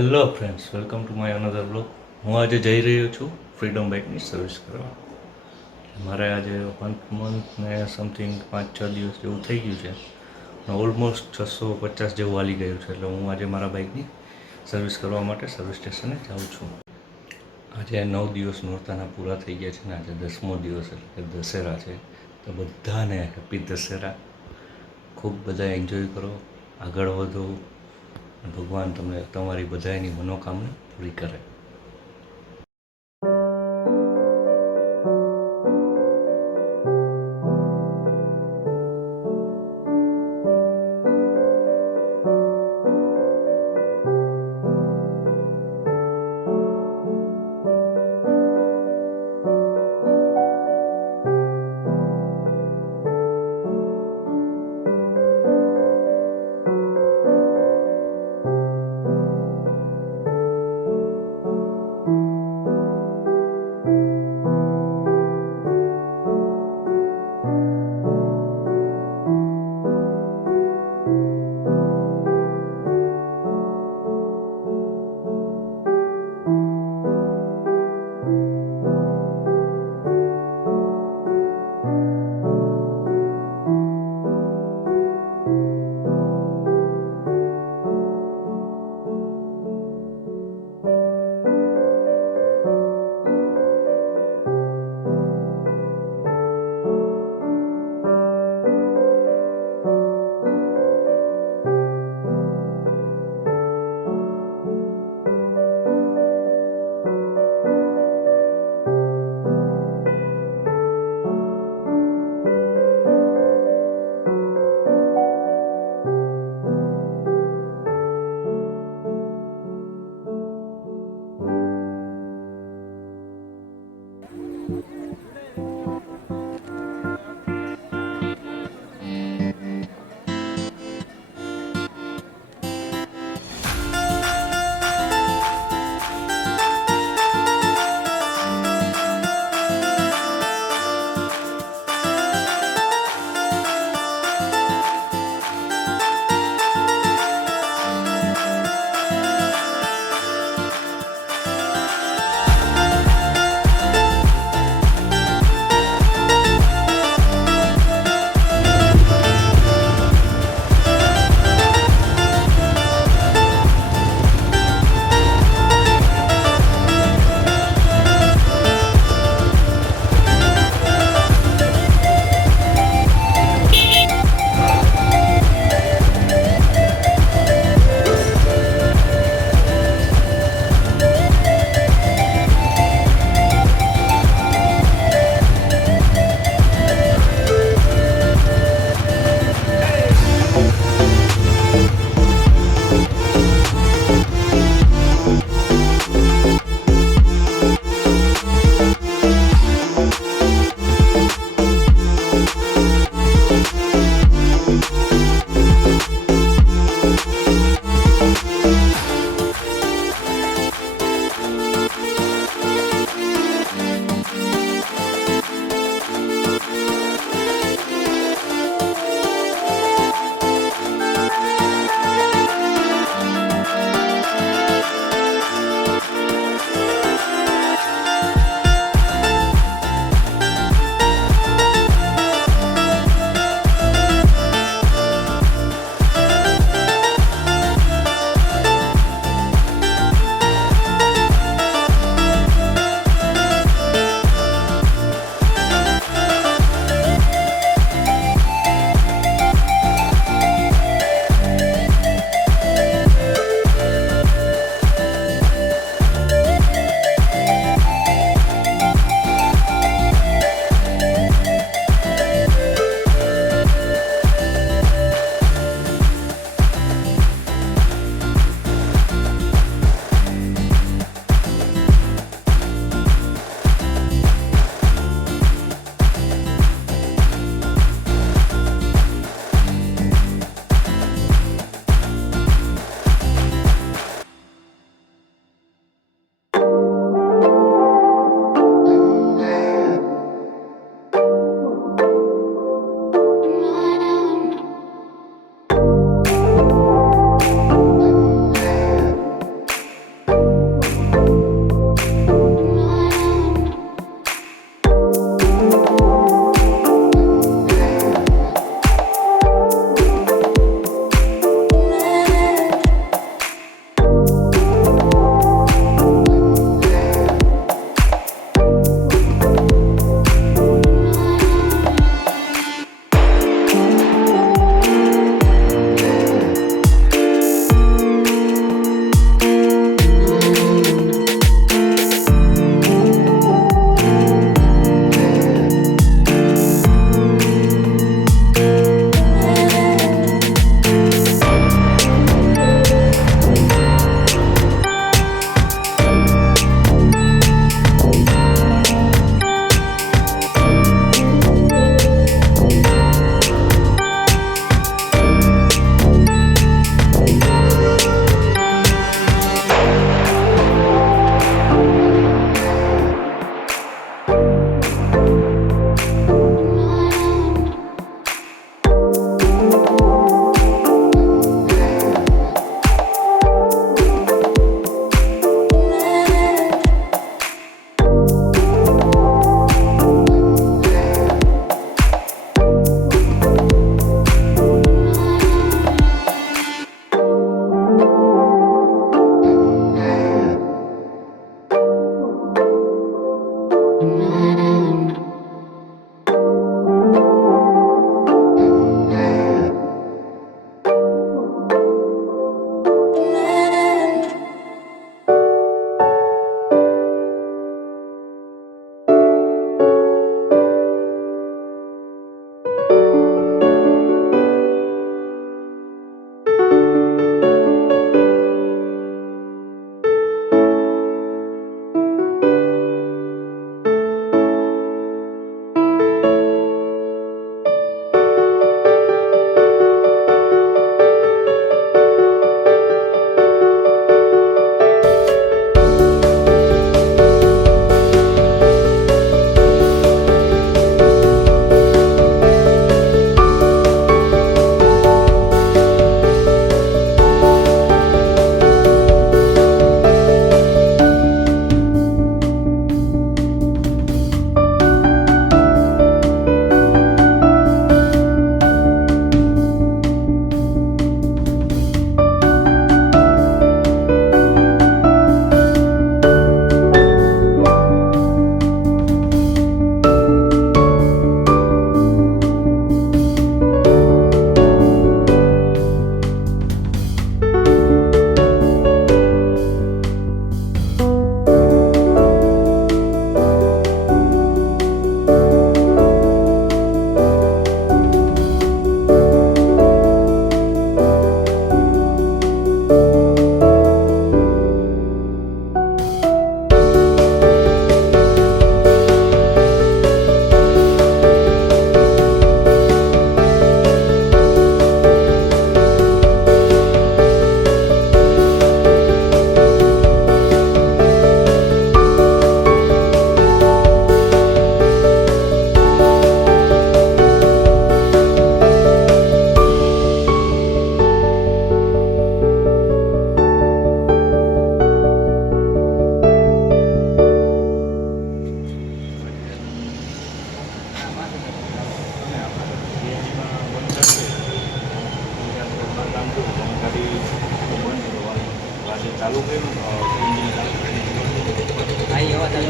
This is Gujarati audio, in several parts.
Hello friends, welcome to my another blog. હું આજે જઈ રહ્યો છું ફ્રીડમ બાઇકની સર્વિસ કરવા. મારે આજે 1 મંથ ને સમથિંગ 5-6 દિવસ જેવું થઈ ગયું છે. ઓલમોસ્ટ 650 જેવું વાલી ગયું છે. એટલે હું આજે મારા બાઇકની સર્વિસ કરવા માટે સર્વિસ સ્ટેશને જાઉં છું. આજે 9 દિવસ નોરતાના પૂરા થઈ ગયા છે ને આજે 10મો દિવસ એટલે કે દશેરા છે. તો બધાને હેપી દશેરા. ખૂબ બધા એન્જોય કરો, આગળ વધો. ભગવાન તમને તમારી બધાની મનોકામના પૂરી કરે.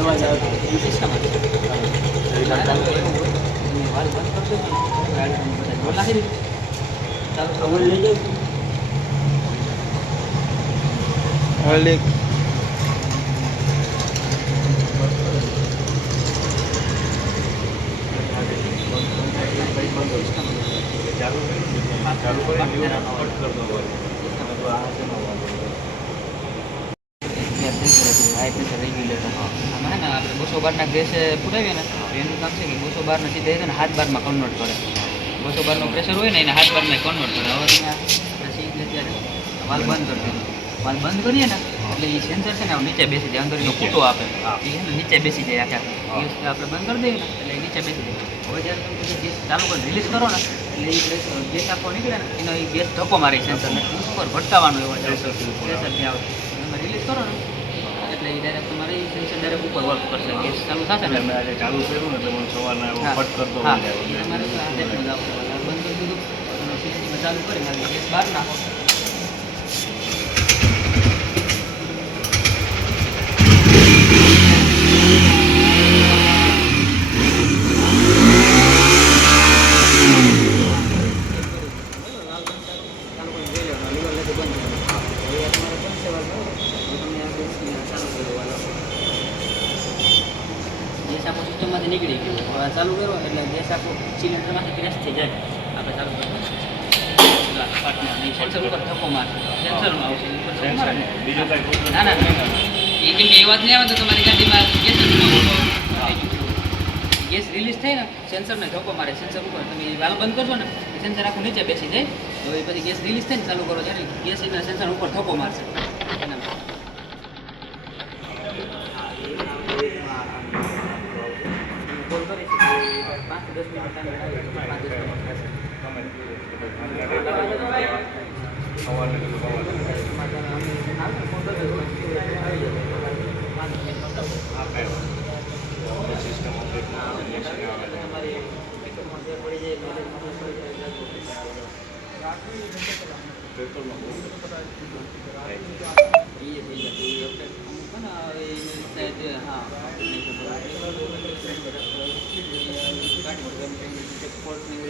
અવાજ આવે સિસ્ટમ વાલ બંધ કરતો નાખી ચાલો લઈ જાઉં ઓલિક આમાં ને આપણે 212 ગેસ પુરાવીએ ને એનું કામ છે કે 212 સીધા ને 7 બારમાં કન્વર્ટ કરે 212 પ્રેશર હોય ને એને 7 બારમાં કન્વર્ટ કરે. હવે તમે આપણે સીધે ત્યારે વાલ બંધ કરી દીધો. વાલ બંધ કરીએ ને એટલે એ સેન્સર છે ને નીચે બેસી જાય, અંદરનો કૂટો આપે એ નીચે બેસી જાય આખા ગેસ આપણે બંધ કરી દઈએ ને એટલે એ નીચે બેસી જાય. હવે જ્યારે તમે ગેસ ચાલુ કરી રિલીઝ કરો ને એટલે એ ગેસ આખો નીકળે ને એનો એ ગેસ ધક્કો મારે સેન્સરને ઉપર ભટકાવાનો એવો પ્રેશરથી આવે. તમે રિલીઝ કરો ને એટલે એ ડાયરેક્ટ તમારે સેન્સર ડાયરેક્ટ ઉપર વર્ક કરશે. ગેસ ચાલુ થશે ને મેં આજે ચાલુ કર્યું ને એટલે મને સવારના ફટ કરતો તમારે આ ટાઈપનું જ આવશે. બંધ કરી દીધું અને સીસીટીમાં ચાલુ કરીને ગેસ બહાર નાખો. ગેસ આખો સિસ્ટમમાંથી નીકળી ગયો. હવે ચાલુ કરો એટલે ગેસ આખો સિલિન્ડરમાંથી ક્રેશ થઈ જાય. આપણે ચાલુ કરીએ પાર્ટનર સેન્સર ઉપર ધક્કો મારશે, સેન્સરમાં આવશે ઉપર ધક્કો મારે ને બીજું કાંઈ ના એ કેમ કે એ વાત નહીં આવે તો તમારી ગાડીમાં ગેસ રિલીઝ થાય ને સેન્સરને ધક્કો મારે. સેન્સર ઉપર તમે વાલ બંધ કરશો ને એ સેન્સર આખું નીચે બેસી જાય. હવે પછી ગેસ રિલીઝ થાય ને ચાલુ કરો ત્યારે ગેસ એના સેન્સર ઉપર ધક્કો મારશે. કોલ કરી 5-10 મિનિટ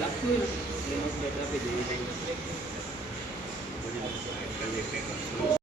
લાગતું હોય